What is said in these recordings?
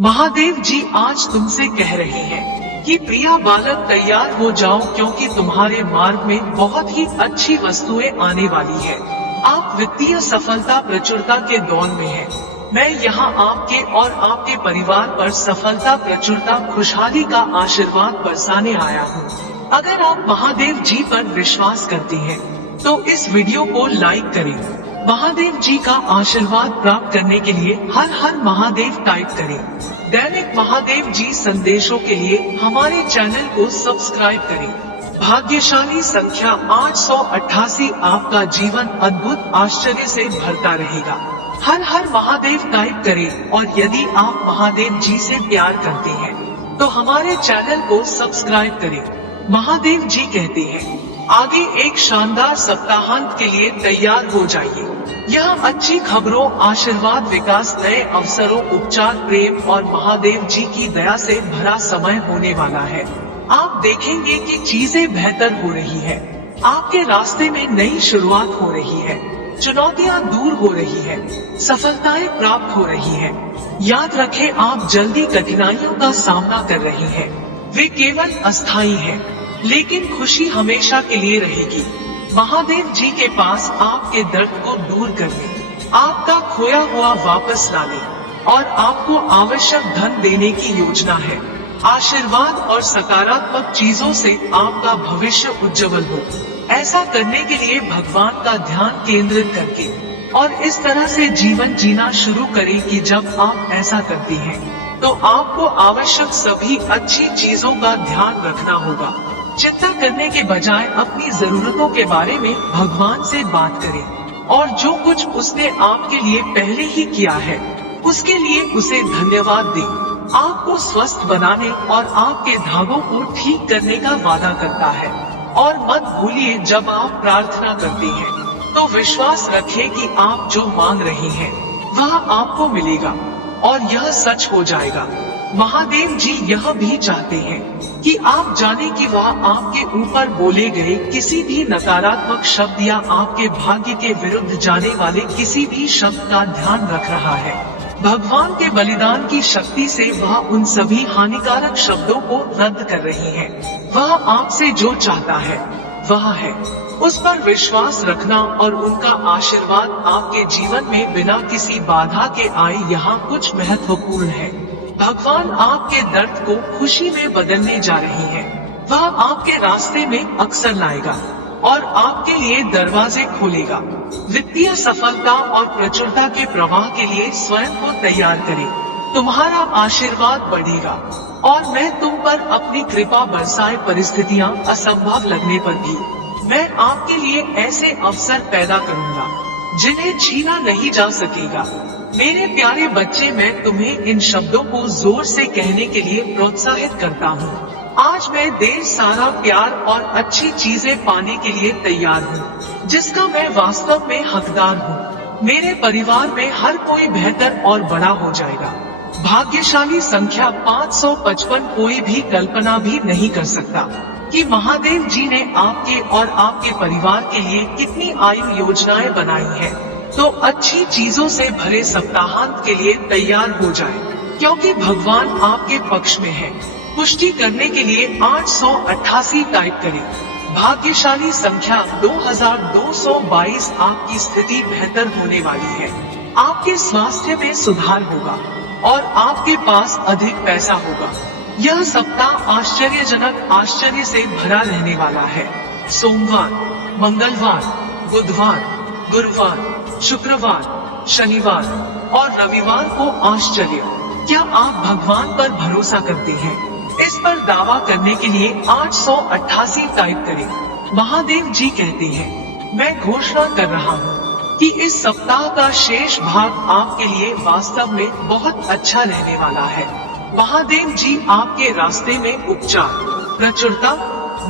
महादेव जी आज तुमसे कह रहे हैं कि प्रिया बालक तैयार हो जाओ, क्योंकि तुम्हारे मार्ग में बहुत ही अच्छी वस्तुएं आने वाली है। आप वित्तीय सफलता प्रचुरता के दौर में हैं। मैं यहाँ आपके और आपके परिवार पर सफलता प्रचुरता खुशहाली का आशीर्वाद बरसाने आया हूँ। अगर आप महादेव जी पर विश्वास करते हैं तो इस वीडियो को लाइक करें। महादेव जी का आशीर्वाद प्राप्त करने के लिए हर हर महादेव टाइप करें। दैनिक महादेव जी संदेशों के लिए हमारे चैनल को सब्सक्राइब करें। भाग्यशाली संख्या 888। आपका जीवन अद्भुत आश्चर्य से भरता रहेगा। हर हर महादेव टाइप करें। और यदि आप महादेव जी से प्यार करते हैं तो हमारे चैनल को सब्सक्राइब करें। महादेव जी कहते हैं, आगे एक शानदार सप्ताहांत के लिए तैयार हो जाइए। यह अच्छी खबरों, आशीर्वाद, विकास, नए अवसरों, उपचार, प्रेम और महादेव जी की दया से भरा समय होने वाला है। आप देखेंगे कि चीजें बेहतर हो रही है। आपके रास्ते में नई शुरुआत हो रही है। चुनौतियां दूर हो रही है। सफलताएं प्राप्त हो रही है। याद रखें, आप जल्दी कठिनाइयों का सामना कर रहे हैं। वे केवल अस्थायी हैं, लेकिन खुशी हमेशा के लिए रहेगी। महादेव जी के पास आपके दर्द को दूर करने, आपका खोया हुआ वापस लाने और आपको आवश्यक धन देने की योजना है। आशीर्वाद और सकारात्मक चीजों से आपका भविष्य उज्जवल हो। ऐसा करने के लिए भगवान का ध्यान केंद्रित करके और इस तरह से जीवन जीना शुरू करें कि जब आप ऐसा करते हैं तो आपको आवश्यक सभी अच्छी चीजों का ध्यान रखना होगा। चिंता करने के बजाय अपनी जरूरतों के बारे में भगवान से बात करें और जो कुछ उसने आपके लिए पहले ही किया है उसके लिए उसे धन्यवाद दें। आपको स्वस्थ बनाने और आपके धागों को ठीक करने का वादा करता है। और मत भूलिए, जब आप प्रार्थना करते हैं तो विश्वास रखें कि आप जो मांग रहे हैं वह आपको मिलेगा और यह सच हो जाएगा। महादेव जी यह भी चाहते हैं कि आप जाने कि वह आपके ऊपर बोले गए किसी भी नकारात्मक शब्द या आपके भाग्य के विरुद्ध जाने वाले किसी भी शब्द का ध्यान रख रहा है। भगवान के बलिदान की शक्ति से वह उन सभी हानिकारक शब्दों को रद्द कर रही है। वह आपसे जो चाहता है वह है उस पर विश्वास रखना और उनका आशीर्वाद आपके जीवन में बिना किसी बाधा के आए। यहाँ कुछ महत्वपूर्ण है। भगवान आपके दर्द को खुशी में बदलने जा रहे हैं। वह आपके रास्ते में अक्सर लाएगा और आपके लिए दरवाजे खोलेगा। वित्तीय सफलता और प्रचुरता के प्रवाह के लिए स्वयं को तैयार करें। तुम्हारा आशीर्वाद बढ़ेगा और मैं तुम पर अपनी कृपा बरसाए। परिस्थितियां असंभव लगने पर भी मैं आपके लिए ऐसे अवसर पैदा करूंगा जिन्हें छीना नहीं जा सकेगा। मेरे प्यारे बच्चे, मैं तुम्हें इन शब्दों को जोर से कहने के लिए प्रोत्साहित करता हूँ। आज मैं ढेर सारा प्यार और अच्छी चीजें पाने के लिए तैयार हूँ, जिसका मैं वास्तव में हकदार हूँ। मेरे परिवार में हर कोई बेहतर और बड़ा हो जाएगा। भाग्यशाली संख्या 555। कोई भी कल्पना भी नहीं कर सकता कि महादेव जी ने आपके और आपके परिवार के लिए कितनी आयु योजनाएं बनाई है। तो अच्छी चीजों से भरे सप्ताहांत के लिए तैयार हो जाए, क्योंकि भगवान आपके पक्ष में है। पुष्टि करने के लिए 888 टाइप करें। भाग्यशाली संख्या 2222। आपकी स्थिति बेहतर होने वाली है। आपके स्वास्थ्य में सुधार होगा और आपके पास अधिक पैसा होगा। यह सप्ताह आश्चर्यजनक आश्चर्य से भरा रहने वाला है। सोमवार, मंगलवार, बुधवार, गुरुवार, शुक्रवार, शनिवार और रविवार को आश्चर्य। क्या आप भगवान पर भरोसा करते हैं? इस पर दावा करने के लिए 888 टाइप करें। महादेव जी कहते हैं, मैं घोषणा कर रहा हूँ कि इस सप्ताह का शेष भाग आपके लिए वास्तव में बहुत अच्छा रहने वाला है। महादेव जी आपके रास्ते में उपचार, प्रचुरता,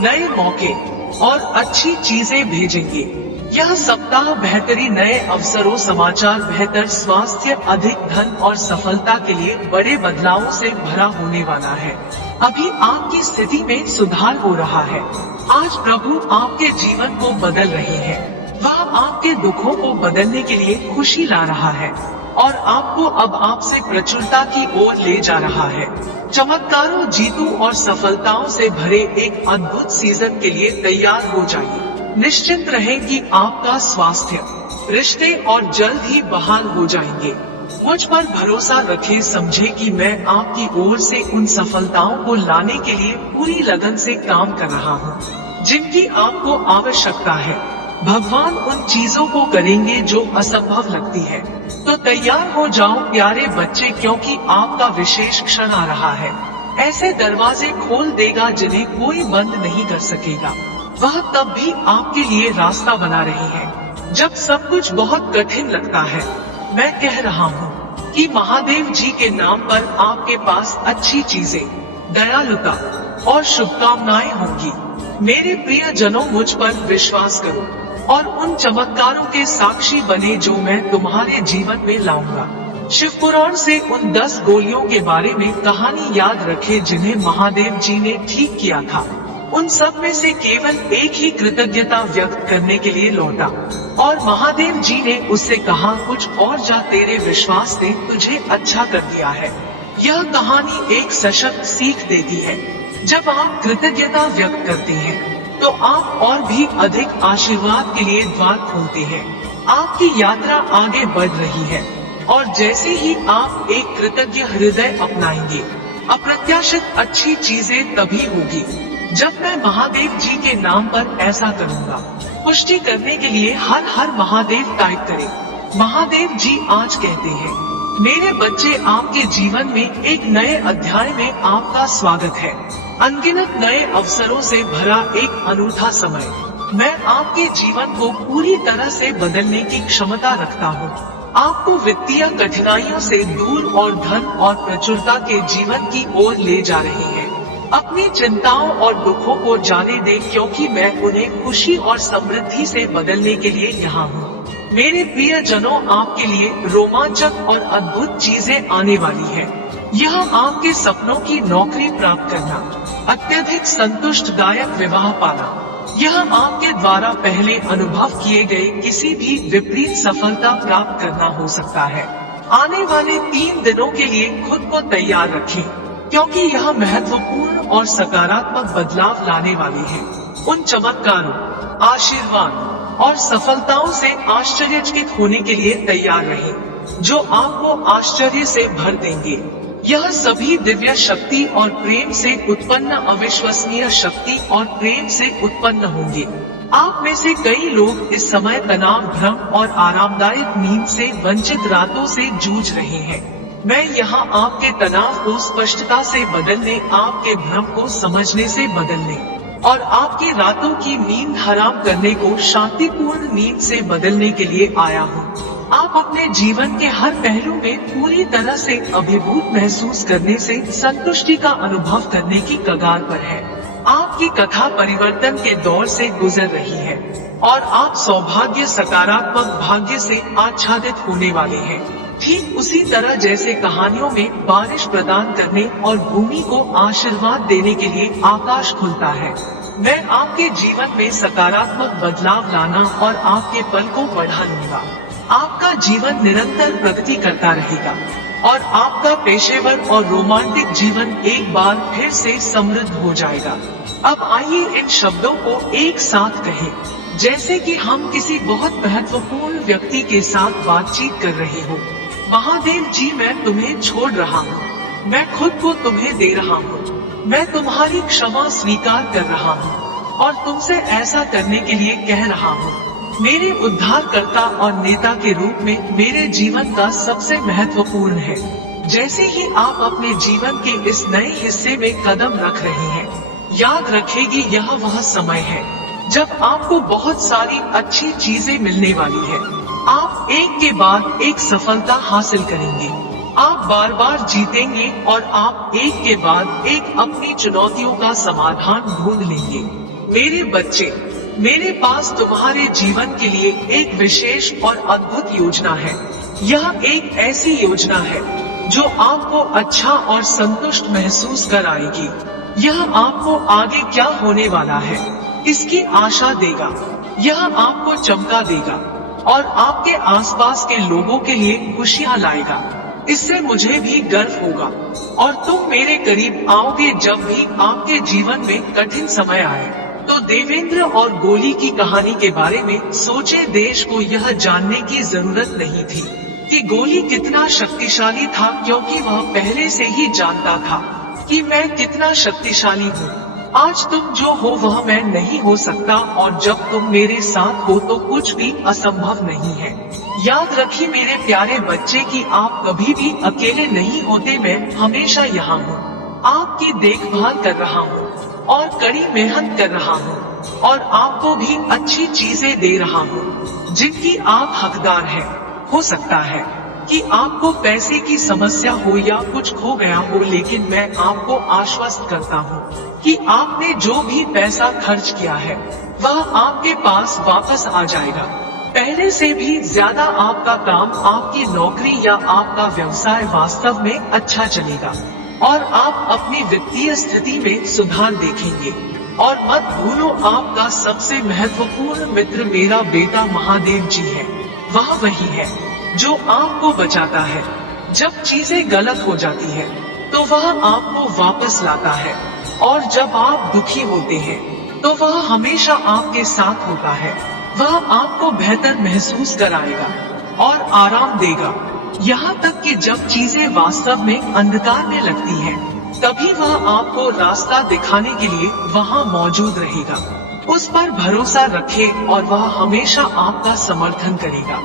नए मौके और अच्छी चीजें भेजेंगे। यह सप्ताह बेहतरीन नए अवसरों, समाचार, बेहतर स्वास्थ्य, अधिक धन और सफलता के लिए बड़े बदलावों से भरा होने वाला है। अभी आपकी स्थिति में सुधार हो रहा है। आज प्रभु आपके जीवन को बदल रहे हैं। वह आपके दुखों को बदलने के लिए खुशी ला रहा है और आपको अब आपसे प्रचुरता की ओर ले जा रहा है। चमत्कारों, जीतों और सफलताओं से भरे एक अद्भुत सीजन के लिए तैयार हो जाइए। निश्चिंत रहें कि आपका स्वास्थ्य, रिश्ते और जल्द ही बहाल हो जाएंगे। मुझ पर भरोसा रखें, समझे कि मैं आपकी ओर से उन सफलताओं को लाने के लिए पूरी लगन से काम कर रहा हूँ जिनकी आपको आवश्यकता है। भगवान उन चीजों को करेंगे जो असंभव लगती है। तो तैयार हो जाओ प्यारे बच्चे, क्योंकि आपका विशेष क्षण आ रहा है। ऐसे दरवाजे खोल देगा जिन्हें कोई बंद नहीं कर सकेगा। वह तब भी आपके लिए रास्ता बना रही है जब सब कुछ बहुत कठिन लगता है। मैं कह रहा हूँ कि महादेव जी के नाम पर आपके पास अच्छी चीजें, दयालुता और शुभकामनाएं होंगी। मेरे प्रिय जनों, मुझ पर विश्वास करो और उन चमत्कारों के साक्षी बने जो मैं तुम्हारे जीवन में लाऊंगा। शिव पुराण से उन 10 गोलियों के बारे में कहानी याद रखें जिन्हें महादेव जी ने ठीक किया था। उन सब में से केवल एक ही कृतज्ञता व्यक्त करने के लिए लौटा और महादेव जी ने उससे कहा, कुछ और जा, तेरे विश्वास ने तुझे अच्छा कर दिया है। यह कहानी एक सशक्त सीख देती है। जब आप कृतज्ञता व्यक्त करते हैं तो आप और भी अधिक आशीर्वाद के लिए द्वार खोलते हैं। आपकी यात्रा आगे बढ़ रही है और जैसे ही आप एक कृतज्ञ हृदय अपनाएंगे, अप्रत्याशित अच्छी चीजें तभी होगी जब मैं महादेव जी के नाम पर ऐसा करूंगा। पुष्टि करने के लिए हर हर महादेव टाइप करें। महादेव जी आज कहते हैं, मेरे बच्चे, आपके जीवन में एक नए अध्याय में आपका स्वागत है। अनगिनत नए अवसरों से भरा एक अनूठा समय। मैं आपके जीवन को पूरी तरह से बदलने की क्षमता रखता हूँ। आपको वित्तीय कठिनाइयों से दूर और धन और प्रचुरता के जीवन की ओर ले जा रही है। अपनी चिंताओं और दुखों को जाने दें, क्योंकि मैं उन्हें खुशी और समृद्धि से बदलने के लिए यहाँ हूँ। मेरे प्रिय जनों, आपके लिए रोमांचक और अद्भुत चीजें आने वाली है। यह आपके सपनों की नौकरी प्राप्त करना, अत्यधिक संतुष्टदायक विवाह पाना, यह आपके द्वारा पहले अनुभव किए गए किसी भी विपरीत सफलता प्राप्त करना हो सकता है। आने वाले 3 दिनों के लिए खुद को तैयार रखें, क्योंकि यह महत्वपूर्ण और सकारात्मक बदलाव लाने वाली है। उन चमत्कारों, आशीर्वाद और सफलताओं से आश्चर्यचकित होने के लिए तैयार रहें, जो आपको आश्चर्य से भर देंगे। यह सभी दिव्य शक्ति और प्रेम से उत्पन्न, अविश्वसनीय शक्ति और प्रेम से उत्पन्न होंगे। आप में से कई लोग इस समय तनाव, भ्रम और आरामदायक नींद से वंचित रातों से जूझ रहे हैं। मैं यहाँ आपके तनाव को स्पष्टता से बदलने, आपके भ्रम को समझने से बदलने और आपकी रातों की नींद हराम करने को शांतिपूर्ण नींद से बदलने के लिए आया हूँ। आप अपने जीवन के हर पहलू में पूरी तरह से अभिभूत महसूस करने से संतुष्टि का अनुभव करने की कगार पर है। आपकी कथा परिवर्तन के दौर से गुजर रही है और आप सौभाग्य, सकारात्मक भाग्य से आच्छादित होने वाले हैं। ठीक उसी तरह जैसे कहानियों में बारिश प्रदान करने और भूमि को आशीर्वाद देने के लिए आकाश खुलता है, मैं आपके जीवन में सकारात्मक बदलाव लाना और आपके पल को बढ़ा लूंगा। आपका जीवन निरंतर प्रगति करता रहेगा और आपका पेशेवर और रोमांटिक जीवन एक बार फिर से समृद्ध हो जाएगा। अब आइए इन शब्दों को एक साथ कहें, जैसे कि हम किसी बहुत महत्वपूर्ण व्यक्ति के साथ बातचीत कर रहे हो। महादेव जी, मैं तुम्हें छोड़ रहा हूँ, मैं खुद को तुम्हें दे रहा हूँ, मैं तुम्हारी क्षमा स्वीकार कर रहा हूँ और तुमसे ऐसा करने के लिए कह रहा हूँ। मेरे उद्धारकर्ता और नेता के रूप में मेरे जीवन का सबसे महत्वपूर्ण है। जैसे ही आप अपने जीवन के इस नए हिस्से में कदम रख रहे हैं, याद रखेगी यह वह समय है जब आपको बहुत सारी अच्छी चीजें मिलने वाली है। आप एक के बाद एक सफलता हासिल करेंगे, आप बार बार जीतेंगे और आप एक के बाद एक अपनी चुनौतियों का समाधान ढूंढ लेंगे। मेरे बच्चे, मेरे पास तुम्हारे जीवन के लिए एक विशेष और अद्भुत योजना है। यह एक ऐसी योजना है जो आपको अच्छा और संतुष्ट महसूस कराएगी। यह आपको आगे क्या होने वाला है इसकी आशा देगा। यह आपको चमका देगा और आपके आसपास के लोगों के लिए खुशियां लाएगा। इससे मुझे भी गर्व होगा और तुम मेरे करीब आओगे जब भी आपके जीवन में कठिन समय आए। तो देवेंद्र और गोली की कहानी के बारे में सोचे। देश को यह जानने की जरूरत नहीं थी कि गोली कितना शक्तिशाली था, क्योंकि वह पहले से ही जानता था कि मैं कितना शक्तिशाली हूँ। आज तुम जो हो वह मैं नहीं हो सकता, और जब तुम मेरे साथ हो तो कुछ भी असंभव नहीं है। याद रखिए मेरे प्यारे बच्चे कि आप कभी भी अकेले नहीं होते। मैं हमेशा यहाँ हूँ, आपकी देखभाल कर रहा हूँ और कड़ी मेहनत कर रहा हूँ, और आपको भी अच्छी चीजें दे रहा हूँ जिनकी आप हकदार हैं। हो सकता है कि आपको पैसे की समस्या हो या कुछ खो गया हो, लेकिन मैं आपको आश्वस्त करता हूँ कि आपने जो भी पैसा खर्च किया है वह आपके पास वापस आ जाएगा। पहले से भी ज्यादा आपका काम, आपकी नौकरी या आपका व्यवसाय वास्तव में अच्छा चलेगा और आप अपनी वित्तीय स्थिति में सुधार देखेंगे। और मत भूलो, आपका सबसे महत्वपूर्ण मित्र मेरा बेटा महादेव जी है। वह वही है जो आपको बचाता है। जब चीजें गलत हो जाती है तो वह आपको वापस लाता है, और जब आप दुखी होते हैं तो वह हमेशा आपके साथ होता है। वह आपको बेहतर महसूस कराएगा और आराम देगा। यहाँ तक कि जब चीजें वास्तव में अंधकार में लगती हैं, तभी वह आपको रास्ता दिखाने के लिए वहाँ मौजूद रहेगा। उस पर भरोसा रखें और वह हमेशा आपका समर्थन करेगा।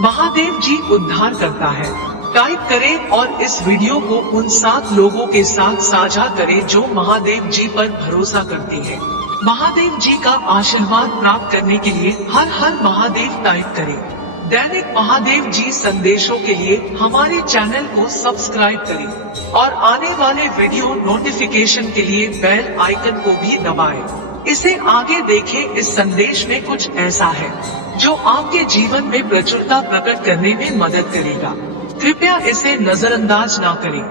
महादेव जी उद्धार करता है। टाइप करें और इस वीडियो को उन 7 लोगों के साथ साझा करें जो महादेव जी पर भरोसा करते हैं। महादेव जी का आशीर्वाद प्राप्त करने के लिए हर हर महादेव टाइप करें। दैनिक महादेव जी संदेशों के लिए हमारे चैनल को सब्सक्राइब करें और आने वाले वीडियो नोटिफिकेशन के लिए बेल आइकन को भी दबाएं। इसे आगे देखें। इस संदेश में कुछ ऐसा है जो आपके जीवन में प्रचुरता प्रकट करने में मदद करेगा। कृपया इसे नजरअंदाज ना करें।